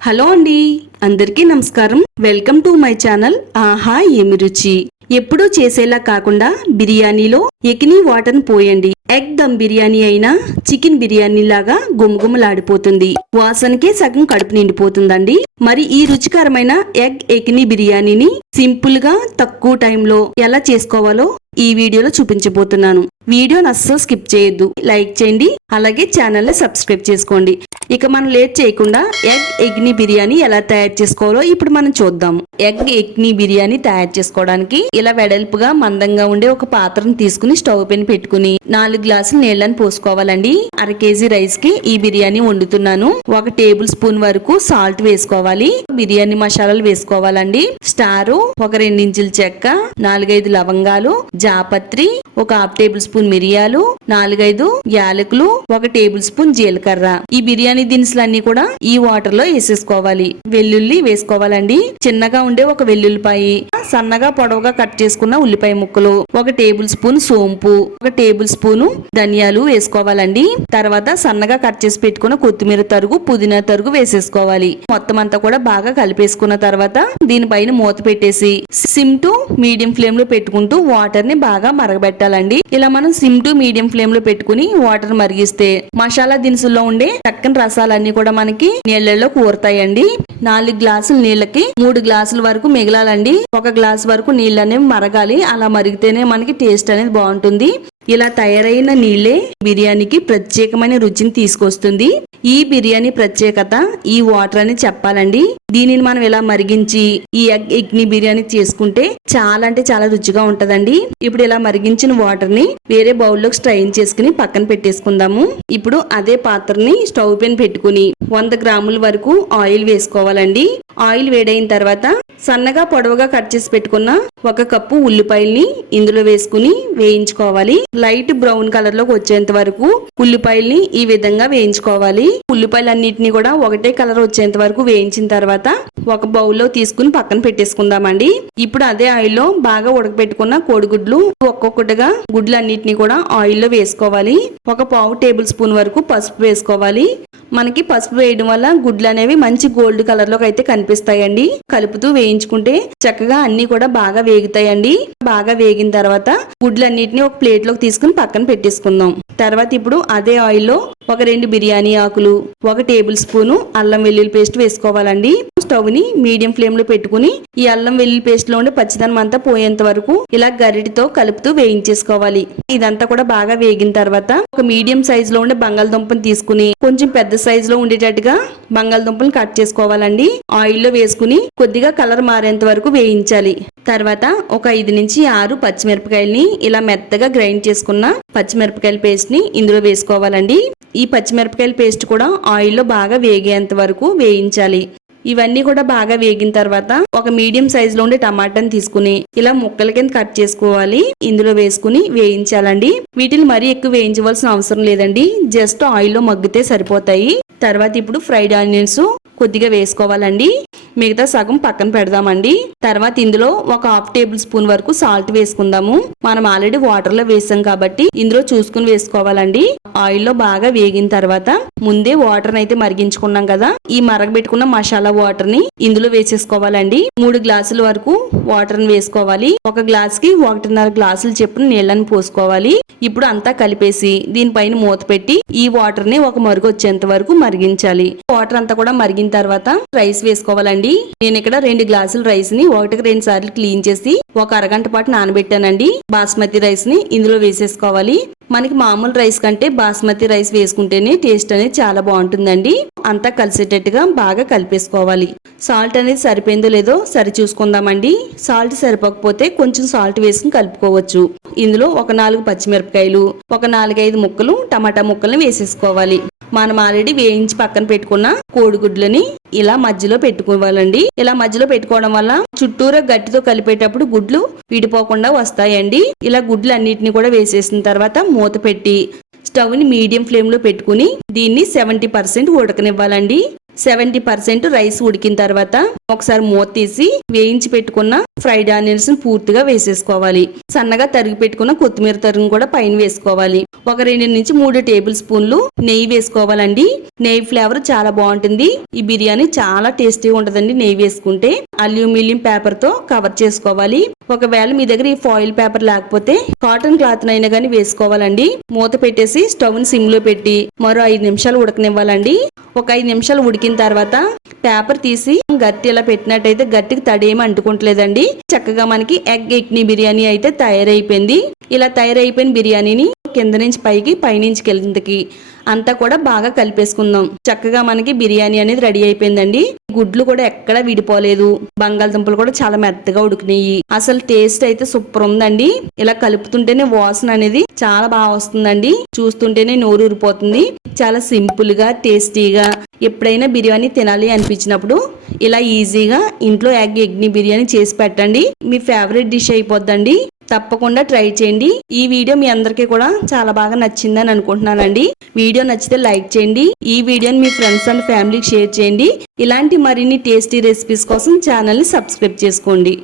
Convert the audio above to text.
Hello అండి అందరికీ నమస్కారం. వెల్కమ్ టు మై ఛానల్ ఆహా ఏమి రుచి. ఎప్పుడూ చేసేలా కాకుండా బిర్యానీలో ఎకిని వాటర్ని పోయండి. ఎగ్ దమ్ బిర్యానీ అయినా చికెన్ బిర్యానీ లాగా గుమగుమలాడిపోతుంది. వాసనకే సగం కడుపు నిండిపోతుందండి. మరి ఈ రుచికరమైన ఎగ్ ఎకిని బిర్యానీని సింపుల్గా తక్కువ టైంలో ఎలా చేసుకోవాలో ఈ వీడియోలో చూపించబోతున్నాను. వీడియోని అస్సలు స్కిప్ చేయొద్దు. లైక్ చేయండి అలాగే ఛానల్ని సబ్స్క్రైబ్ చేసుకోండి. ఇక మనం లేట్ చేయకుండా ఎగ్ ఎగ్ని బిర్యానీ ఎలా తయారు చేసుకోవాలో ఇప్పుడు మనం చూద్దాం. ఎగ్ ఎగ్ని బిర్యానీ తయారు చేసుకోవడానికి ఇలా వెడల్పుగా మందంగా ఉండే ఒక పాత్రను తీసుకుని స్టవ్ పైన పెట్టుకుని నాలుగు గ్లాసులు నీళ్ళని పోసుకోవాలండి. అర కేజీ రైస్కి ఈ బిర్యానీ వండుతున్నాను. ఒక టేబుల్ స్పూన్ వరకు సాల్ట్ వేసుకోవాలి. బిర్యానీ మసాలాలు వేసుకోవాలండి. స్టారు ఒక రెండించుల చెక్క నాలుగైదు లవంగాలు జాపత్రి ఒక హాఫ్ టేబుల్ స్పూన్ మిరియాలు నాలుగైదు యాలకులు ఒక టేబుల్ స్పూన్ జీలకర్ర. ఈ బిర్యానీ దినుసులు అన్ని కూడా ఈ వాటర్లో వేసేసుకోవాలి. వెల్లుల్లి వేసుకోవాలండి. చిన్నగా ఉండే ఒక వెల్లుల్లిపాయి సన్నగా పొడవుగా కట్ చేసుకున్న ఉల్లిపాయ ముక్కలు ఒక టేబుల్ స్పూన్ సోంపు ఒక టేబుల్ స్పూన్ ధనియాలు వేసుకోవాలండి. తర్వాత సన్నగా కట్ చేసి పెట్టుకున్న కొత్తిమీర తరుగు పుదీనా తరుగు వేసేసుకోవాలి. మొత్తం అంతా కూడా బాగా కలిపేసుకున్న తర్వాత దీనిపైన మూత పెట్టేసి సిమ్ టు మీడియం ఫ్లేమ్లో పెట్టుకుంటూ వాటర్ ని బాగా మరగబెట్టాలండి. ఇలా మనం సిమ్ టు మీడియం ఫ్లేమ్లో పెట్టుకుని వాటర్ మరిగిస్తే మసాలా దినుసుల్లో ఉండే చక్కని రసాలన్నీ కూడా మనకి నీళ్ళలో కూరతాయండి. నాలుగు గ్లాసులు నీళ్ళకి మూడు గ్లాసుల వరకు మిగలాలండి. ఒక గ్లాస్ వరకు నీళ్ళు అనేవి మరగాలి. అలా మరిగితేనే మనకి టేస్ట్ అనేది బాగుంటుంది. ఇలా తయారైన నీళ్ళే బిర్యానీకి ప్రత్యేకమైన రుచిని తీసుకొస్తుంది. ఈ బిర్యానీ ప్రత్యేకత ఈ వాటర్ అని చెప్పాలండి. దీనిని మనం ఇలా మరిగించి ఈ ఎగ్ ఇగ్ని బిర్యానీ చేసుకుంటే చాలా అంటే చాలా రుచిగా ఉంటదండి. ఇప్పుడు ఇలా మరిగించిన వాటర్ని వేరే బౌల్లోకి స్ట్రైన్ చేసుకుని పక్కన పెట్టేసుకుందాము. ఇప్పుడు అదే పాత్రని స్టవ్ పైన పెట్టుకుని వంద గ్రాముల వరకు ఆయిల్ వేసుకోవాలండి. ఆయిల్ వేడైన తర్వాత సన్నగా పొడవుగా కట్ చేసి పెట్టుకున్న ఒక కప్పు ఉల్లిపాయల్ని ఇందులో వేసుకుని వేయించుకోవాలి. లైట్ బ్రౌన్ కలర్లోకి వచ్చేంత వరకు ఉల్లిపాయల్ని ఈ విధంగా వేయించుకోవాలి. ఉల్లిపాయలు ఉల్లిపాయలన్నిటిని కూడా ఒకటే కలర్ వచ్చేంత వరకు వేయించిన తర్వాత ఒక బౌల్లో తీసుకుని పక్కన పెట్టేసుకుందామండి. ఇప్పుడు అదే ఆయిల్లో బాగా ఉడకబెట్టుకున్న కోడిగుడ్లు ఒక్కొక్కటిగా గుడ్లు అన్నిటిని కూడా ఆయిల్లో వేసుకోవాలి. ఒక పావు టేబుల్ స్పూన్ వరకు పసుపు వేసుకోవాలి. మనకి పసుపు వేయడం వల్ల గుడ్లు అనేవి మంచి గోల్డ్ కలర్లోకి అయితే కనిపిస్తాయండి. కలుపుతూ వేయించుకుంటే చక్కగా అన్ని కూడా బాగా వేగుతాయండి. బాగా వేగిన తర్వాత గుడ్లన్నిటిని ఒక ప్లేట్లోకి తీసుకుని పక్కన పెట్టేసుకుందాం. తర్వాత ఇప్పుడు అదే ఆయిల్లో ఒక రెండు బిర్యానీ ఆకులు ఒక టేబుల్ స్పూను అల్లం వెల్లుల్లి పేస్ట్ వేసుకోవాలండి. స్టవ్ని మీడియం ఫ్లేమ్లో పెట్టుకుని ఈ అల్లం వెల్లుల్లి పేస్ట్లో ఉండే పచ్చిదనం అంతా పోయేంత వరకు ఇలా గరిటితో కలుపుతూ వేయించేసుకోవాలి. ఇదంతా కూడా బాగా వేగిన తర్వాత ఒక మీడియం సైజులో ఉండే బంగాళదుంపను తీసుకుని కొంచెం పెద్ద సైజులో ఉండేటట్టుగా బంగాళదుంపలు కట్ చేసుకోవాలండి. ఆయిల్లో వేసుకుని కొద్దిగా కలర్ మారేంత వరకు వేయించాలి. తర్వాత ఒక ఐదు నుంచి ఆరు పచ్చిమిరపకాయల్ని ఇలా మెత్తగా గ్రైండ్ చేసుకున్న పచ్చిమిరపకాయల పేస్ట్ని ఇందులో వేసుకోవాలండి. ఈ పచ్చిమిరపకాయల పేస్ట్ కూడా ఆయిల్లో బాగా వేగేంత వరకు వేయించాలి. ఇవన్నీ కూడా బాగా వేగిన తర్వాత ఒక మీడియం సైజ్లో ఉండే టమాటాని తీసుకుని ఇలా ముక్కల కింద కట్ చేసుకోవాలి. ఇందులో వేసుకుని వేయించాలండి. వీటిని మరీ ఎక్కువ వేయించవలసిన అవసరం లేదండి. జస్ట్ ఆయిల్లో మగ్గితే సరిపోతాయి. తర్వాత ఇప్పుడు ఫ్రైడ్ ఆనియన్స్ కొద్దిగా వేసుకోవాలండి. మిగతా సగం పక్కన పెడదామండి. తర్వాత ఇందులో ఒక హాఫ్ టేబుల్ స్పూన్ వరకు సాల్ట్ వేసుకుందాము. మనం ఆల్రెడీ వాటర్లో వేసాం కాబట్టి ఇందులో చూసుకుని వేసుకోవాలండి. ఆయిల్లో బాగా వేగిన తర్వాత ముందే వాటర్ అయితే మరిగించుకున్నాం కదా. ఈ మరగబెట్టుకున్న మసాలా వాటర్ని ఇందులో వేసేసుకోవాలండి. మూడు గ్లాసుల వరకు వాటర్ని వేసుకోవాలి. ఒక గ్లాస్కి ఒకటిన్నర గ్లాసులు చెప్పున నీళ్ళని పోసుకోవాలి. ఇప్పుడు అంతా కలిపేసి దీనిపైన మూత పెట్టి ఈ వాటర్ని ఒక మరుగు వచ్చేంత వరకు మరిగించాలి. వాటర్ అంతా కూడా మరిగిన తర్వాత రైస్ వేసుకోవాలండి. నేను ఇక్కడ రెండు గ్లాసుల రైస్ని ఒకటికి రెండు సార్లు క్లీన్ చేసి ఒక అరగంట పాటు నానబెట్టానండి. బాస్మతి రైస్ని ఇందులో వేసేసుకోవాలి. మనకి మామూలు రైస్ కంటే బాస్మతి రైస్ వేసుకుంటేనే టేస్ట్ అనేది చాలా బాగుంటుందండి. అంతా కలిసేటట్టుగా బాగా కలిపేసుకోవాలి. సాల్ట్ అనేది సరిపోయిందో లేదో సరి చూసుకుందామండి. సాల్ట్ సరిపోకపోతే కొంచెం సాల్ట్ వేసుకుని కలుపుకోవచ్చు. ఇందులో ఒక నాలుగు పచ్చిమిరపకాయలు ఒక నాలుగైదు ముక్కలు టమాటా ముక్కలను వేసేసుకోవాలి. మనం ఆల్రెడీ వేయించి పక్కన పెట్టుకున్న కోడిగుడ్లని ఇలా మధ్యలో పెట్టుకోవాలండి. ఇలా మధ్యలో పెట్టుకోవడం వల్ల చుట్టూరా గట్టితో కలిపేటప్పుడు గుడ్లు విడిపోకుండా వస్తాయండి. ఇలా గుడ్లు అన్నిటిని కూడా వేసేసిన తర్వాత మూత పెట్టి స్టవ్ని మీడియం ఫ్లేమ్లో పెట్టుకుని దీన్ని సెవెంటీ పర్సెంట్ ఉడకనివ్వాలండి. సెవెంటీ పర్సెంట్ రైస్ ఉడికిన తర్వాత ఒకసారి మూత తీసి వేయించి పెట్టుకున్న ఫ్రైడ్ ఆనియన్స్ పూర్తిగా వేసేసుకోవాలి. సన్నగా తరిగి పెట్టుకున్న కొత్తిమీర తరుగు కూడా పైన వేసుకోవాలి. ఒక రెండు నుంచి మూడు టేబుల్ స్పూన్లు నెయ్యి వేసుకోవాలండి. నెయ్యి ఫ్లేవర్ చాలా బాగుంటుంది. ఈ బిర్యానీ చాలా టేస్టీగా ఉంటదండి నెయ్యి వేసుకుంటే. అల్యూమినియం పేపర్తో కవర్ చేసుకోవాలి. ఒకవేళ మీ దగ్గర ఈ ఫాయిల్ పేపర్ లేకపోతే కాటన్ క్లాత్ అయినా కానీ వేసుకోవాలండి. మూత పెట్టేసి స్టవ్ని సిమ్లో పెట్టి మరో ఐదు నిమిషాలు ఉడకనివ్వాలండి. ఒక ఐదు నిమిషాలు ఉడికిన తర్వాత పేపర్ తీసి గట్టి ఇలా పెట్టినట్టయితే గట్టికి తడేమి అంటుకుంటలేదండి. చక్కగా మనకి ఎగ్ ఇట్నీ బిర్యానీ అయితే తయారైపోయింది. ఇలా తయారైపోయిన బిర్యానీని కింద నుంచి పైకి పైనుంచి కిందకి అంతా కూడా బాగా కలిపేసుకుందాం. చక్కగా మనకి బిర్యానీ అనేది రెడీ అయిపోయిందండి. గుడ్లు కూడా ఎక్కడా విడిపోలేదు. బంగాళదుంపలు కూడా చాలా మెత్తగా ఉడికినాయి. అసలు టేస్ట్ అయితే సూపర్ ఉందండి. ఇలా కలుపుతుంటేనే వాసన అనేది చాలా బాగా వస్తుందండి. చూస్తుంటేనే నోరు ఊరిపోతుంది చాలా సింపుల్గా టేస్టీగా ఎప్పుడైనా బిర్యానీ తినాలి అనిపించినప్పుడు ఇలా ఈజీగా ఇంట్లో ఎగ్ ఎగ్ని బిర్యానీ చేసి పెట్టండి. మీ ఫేవరెట్ డిష్ అయిపోద్దండి. తప్పకుండా ట్రై చేయండి. ఈ వీడియో మీ అందరికీ కూడా చాలా బాగా నచ్చిందని అనుకుంటున్నానండి. వీడియో నచ్చితే లైక్ చేయండి. ఈ వీడియోని మీ ఫ్రెండ్స్ అండ్ ఫ్యామిలీకి షేర్ చేయండి. ఇలాంటి మరిన్ని టేస్టీ రెసిపీస్ కోసం ఛానల్ని సబ్స్క్రైబ్ చేసుకోండి.